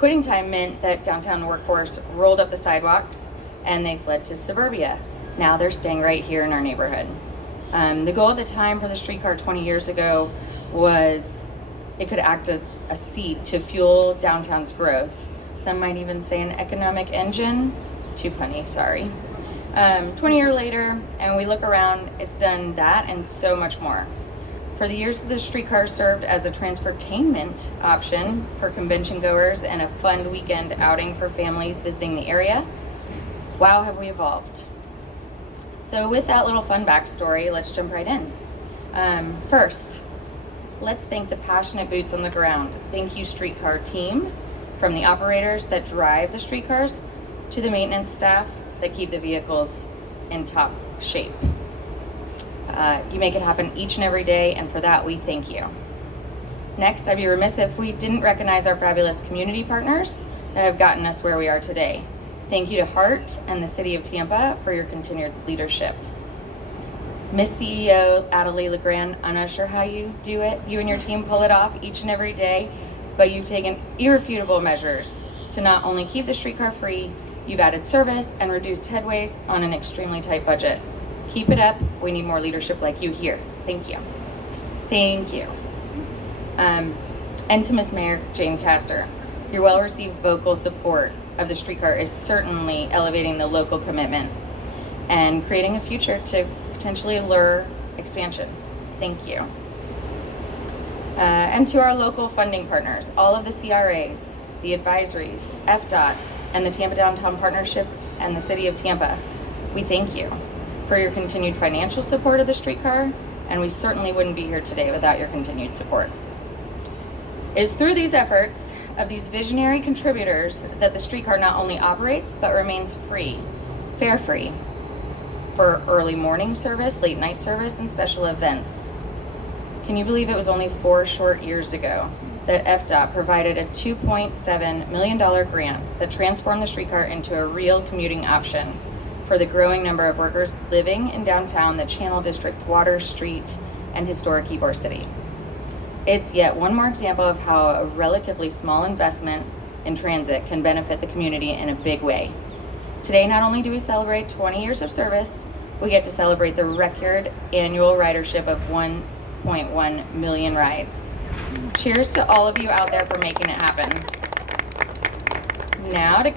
Quitting time meant that downtown workforce rolled up the sidewalks and they fled to suburbia. Now they're staying right here in our neighborhood. The goal at the time for the streetcar 20 years ago was it could act as a seed to fuel downtown's growth. Some might even say an economic engine. Too punny, sorry. 20 years later, and we look around, it's done that and so much more. For the years that the streetcar served as a transportainment option for convention goers and a fun weekend outing for families visiting the area, wow, have we evolved. So with that little fun backstory, let's jump right in. First, let's thank the passionate boots on the ground. Thank you, streetcar team, from the operators that drive the streetcars to the maintenance staff that keep the vehicles in top shape. You make it happen each and every day, and for that, we thank you. Next, I'd be remiss if we didn't recognize our fabulous community partners that have gotten us where we are today. Thank you to Hart and the City of Tampa for your continued leadership. Miss CEO Adelie LeGrand, I'm not sure how you do it. You and your team pull it off each and every day, but you've taken irrefutable measures to not only keep the streetcar free, you've added service and reduced headways on an extremely tight budget. Keep it up. We need more leadership like you here. Thank you. Thank you. And to Miss Mayor Jane Castor, your well-received vocal support of the streetcar is certainly elevating the local commitment and creating a future to potentially lure expansion. Thank you. And to our local funding partners, all of the CRAs, the advisories, FDOT, and the Tampa Downtown Partnership and the City of Tampa, we thank you for your continued financial support of the streetcar, and we certainly wouldn't be here today without your continued support. It is through these efforts of these visionary contributors that the streetcar not only operates, but remains free, fare-free, for early morning service, late night service, and special events. Can you believe it was only 4 short years ago that FDOT provided a $2.7 million grant that transformed the streetcar into a real commuting option for the growing number of workers living in downtown, the Channel District, Water Street, and historic Ybor City. It's yet one more example of how a relatively small investment in transit can benefit the community in a big way. Today, not only do we celebrate 20 years of service, we get to celebrate the record annual ridership of 1.1 million rides. Cheers to all of you out there for making it happen. Now to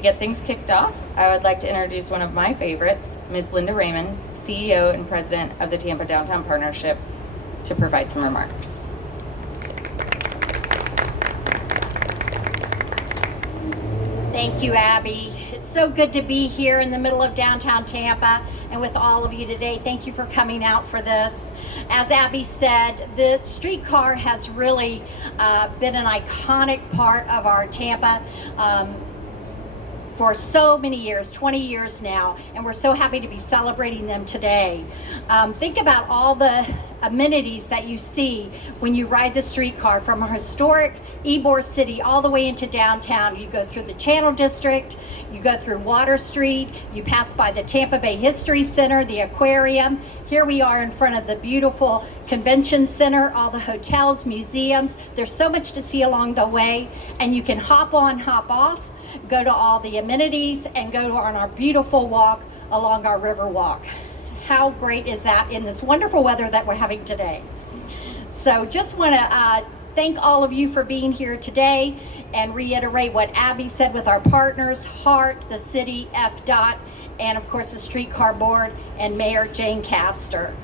get things kicked off, I would like to introduce one of my favorites, Ms. Linda Raymond, CEO and President of the Tampa Downtown Partnership, to provide some remarks. Thank you, Abby. It's so good to be here in the middle of downtown Tampa and with all of you today. Thank you for coming out for this. As Abby said, the streetcar has really been an iconic part of our Tampa for so many years, 20 years now, and we're so happy to be celebrating them today. Think about all the amenities that you see when you ride the streetcar from our historic Ybor City all the way into downtown. You go through the Channel District, you go through Water Street, you pass by the Tampa Bay History Center, the aquarium. Here we are in front of the beautiful convention center, all the hotels, museums. There's so much to see along the way, and you can hop on, hop off, go to all the amenities, and go on our beautiful walk along our river walk. How great is that in this wonderful weather that we're having today? So just want to thank all of you for being here today and reiterate what Abby said with our partners, Hart, the city, FDOT, and of course the streetcar board and Mayor Jane Castor.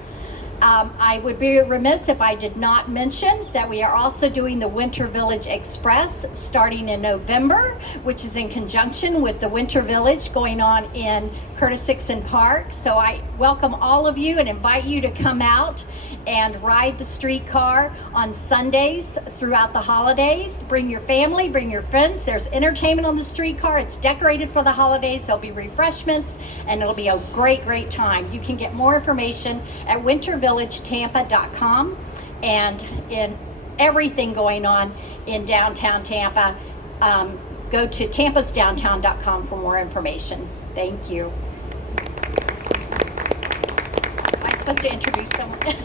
I would be remiss if I did not mention that we are also doing the Winter Village Express starting in November, which is in conjunction with the Winter Village going on in Curtis Hickson Park. So I welcome all of you and invite you to come out and ride the streetcar on Sundays throughout the holidays. Bring your family, bring your friends. There's entertainment on the streetcar. It's decorated for the holidays. There'll be refreshments, and it'll be a great, great time. You can get more information at wintervillagetampa.com, and in everything going on in downtown Tampa, go to tampasdowntown.com for more information. Thank you. Am I supposed to introduce someone?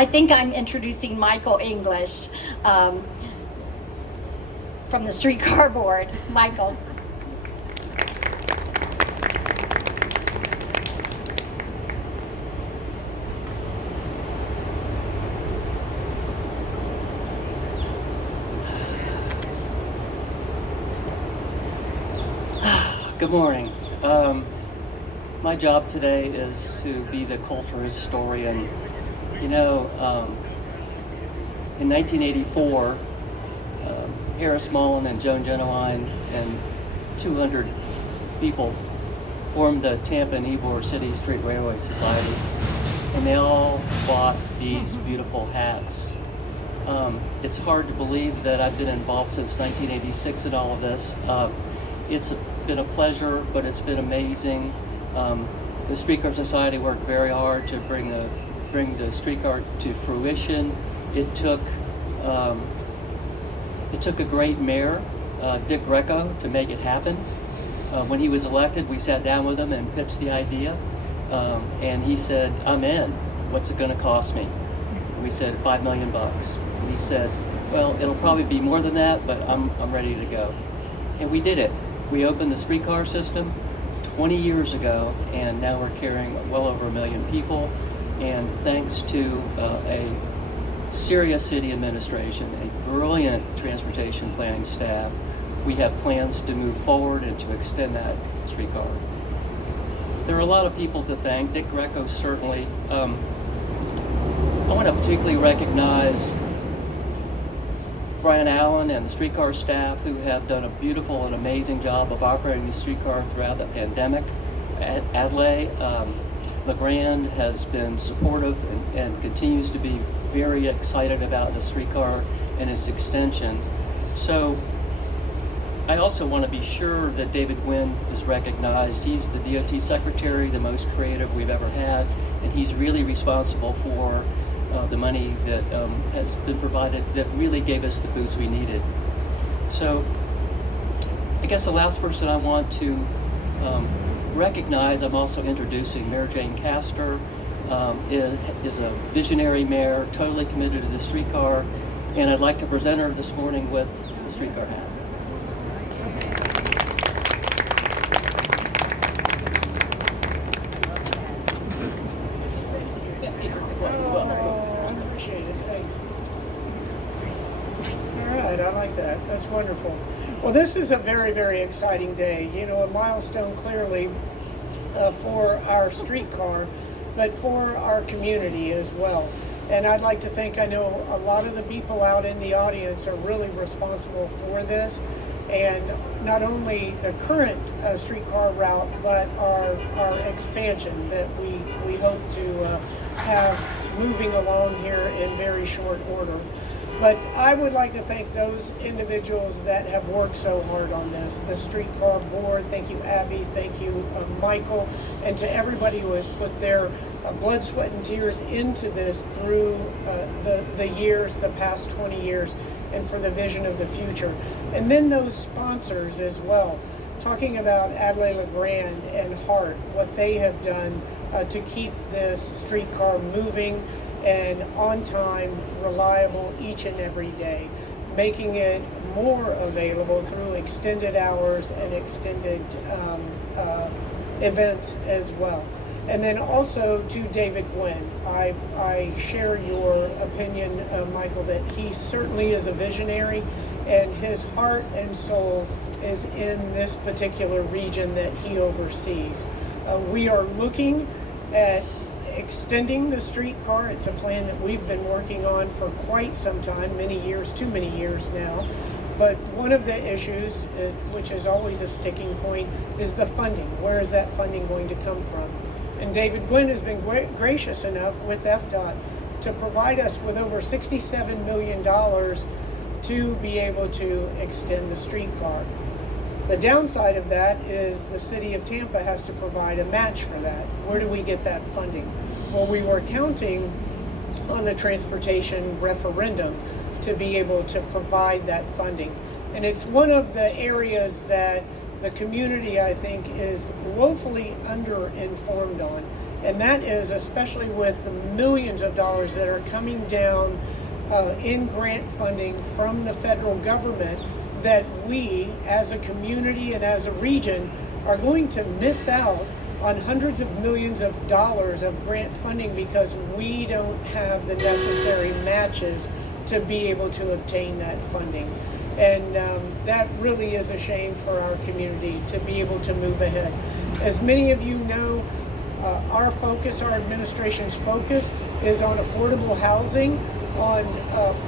I think I'm introducing Michael English from the Streetcar Board. Michael. Good morning. My job today is to be the culture historian. You know, in 1984, Harris Mullen and Joan Genowine and 200 people formed the Tampa and Ybor City Street Railway Society, and they all bought these beautiful hats. It's hard to believe that I've been involved since 1986 in all of this. It's been a pleasure, but it's been amazing. The Streetcar Society worked very hard to bring the streetcar to fruition. It took a great mayor, Dick Greco, to make it happen. When he was elected, we sat down with him and pitched the idea, and he said, "I'm in. What's it going to cost me?" And we said, $5 million. And he said, "Well, it'll probably be more than that, but I'm ready to go." And we did it. We opened the streetcar system 20 years ago, and now we're carrying well over 1 million people. And thanks to a serious city administration, a brilliant transportation planning staff, we have plans to move forward and to extend that streetcar. There are a lot of people to thank. Dick Greco certainly. I want to particularly recognize Brian Allen and the streetcar staff, who have done a beautiful and amazing job of operating the streetcar throughout the pandemic. Adlai LeGrand has been supportive and continues to be very excited about the streetcar and its extension. So I also want to be sure that David Gwynn is recognized. He's the DOT secretary, the most creative we've ever had, and he's really responsible for the money that has been provided that really gave us the boost we needed. So I guess the last person I want to recognize, I'm also introducing Mayor Jane Castor, is a visionary mayor, totally committed to the streetcar, and I'd like to present her this morning with the streetcar hat. That's wonderful. Well, this is a very, very exciting day. You know, a milestone clearly for our streetcar, but for our community as well. And I'd like to think, I know a lot of the people out in the audience are really responsible for this. And not only the current streetcar route, but our expansion that we hope to have moving along here in very short order. But I would like to thank those individuals that have worked so hard on this. The Streetcar Board, thank you Abby, thank you Michael, and to everybody who has put their blood, sweat, and tears into this through the years, the past 20 years, and for the vision of the future. And then those sponsors as well, talking about Adlai LeGrand and Hart, what they have done to keep this streetcar moving and on time, reliable each and every day, making it more available through extended hours and extended events as well. And then also to David Gwynn, I share your opinion, Michael, that he certainly is a visionary, and his heart and soul is in this particular region that he oversees. We are looking at extending the streetcar. It's a plan that we've been working on for quite some time, many years, too many years now. But one of the issues, which is always a sticking point, is the funding. Where is that funding going to come from? And David Gwynn has been gracious enough with FDOT to provide us with over $67 million to be able to extend the streetcar. The downside of that is the city of Tampa has to provide a match for that. Where do we get that funding? Well, we were counting on the transportation referendum to be able to provide that funding. And it's one of the areas that the community, I think, is woefully underinformed on. And that is especially with the millions of dollars that are coming down in grant funding from the federal government, that we as a community and as a region are going to miss out on hundreds of millions of dollars of grant funding because we don't have the necessary matches to be able to obtain that funding. And that really is a shame for our community to be able to move ahead. As many of you know, our focus, our administration's focus is on affordable housing, on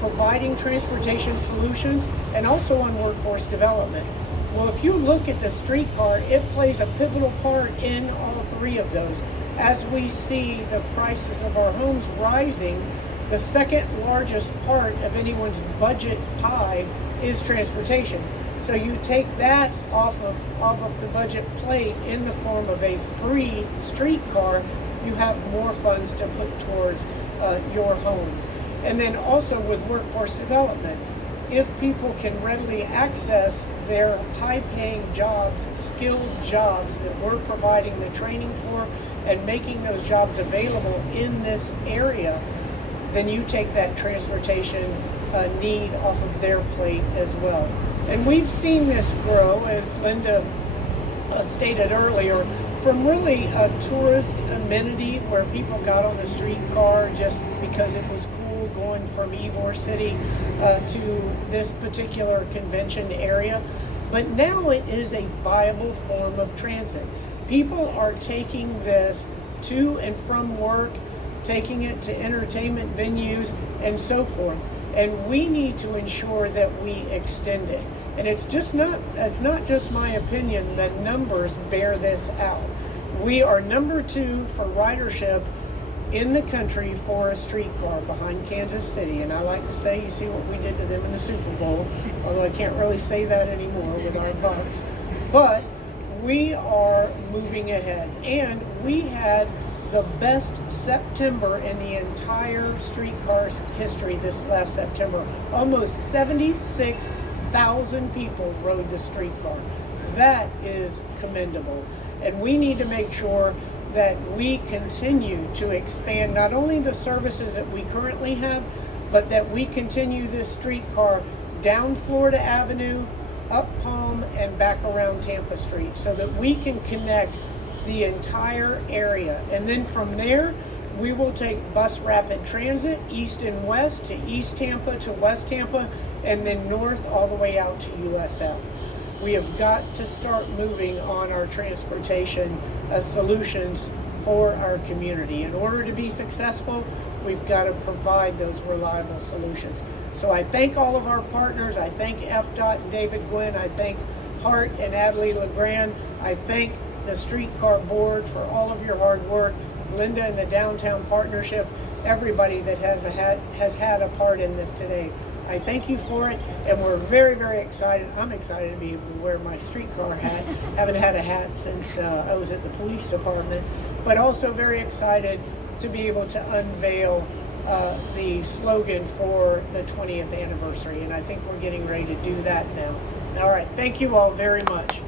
providing transportation solutions, and also on workforce development. Well, if you look at the streetcar, it plays a pivotal part in all three of those. As we see the prices of our homes rising, the second largest part of anyone's budget pie is transportation. So you take that off of the budget plate in the form of a free streetcar, you have more funds to put towards your home. And then also with workforce development, if people can readily access their high-paying jobs, skilled jobs that we're providing the training for and making those jobs available in this area, then you take that transportation need off of their plate as well. And we've seen this grow, as Linda stated earlier, from really a tourist amenity where people got on the streetcar just because it was cool going from Ybor City to this particular convention area. But now it is a viable form of transit. People are taking this to and from work, taking it to entertainment venues and so forth. And we need to ensure that we extend it. And it's not just my opinion, the numbers bear this out. We are number 2 for ridership in the country for a streetcar behind Kansas City. And I like to say, you see what we did to them in the Super Bowl, although I can't really say that anymore with our Bucks. But we are moving ahead. And we had the best September in the entire streetcar's history this last September. Almost 76,000 people rode the streetcar. That is commendable. And we need to make sure that we continue to expand not only the services that we currently have, but that we continue this streetcar down Florida Avenue, up Palm, and back around Tampa Street so that we can connect the entire area. And then from there, we will take bus rapid transit east and west to East Tampa to West Tampa, and then north all the way out to USF. We have got to start moving on our transportation solutions for our community. In order to be successful, we've got to provide those reliable solutions. So I thank all of our partners. I thank FDOT and David Gwynn. I thank Hart and Adley LeGrand. I thank the Streetcar Board for all of your hard work. Linda and the Downtown Partnership, everybody that has had a part in this today. I thank you for it, and we're very, very excited. I'm excited to be able to wear my streetcar hat. Haven't had a hat since I was at the police department, but also very excited to be able to unveil the slogan for the 20th anniversary, and I think we're getting ready to do that now. All right, thank you all very much.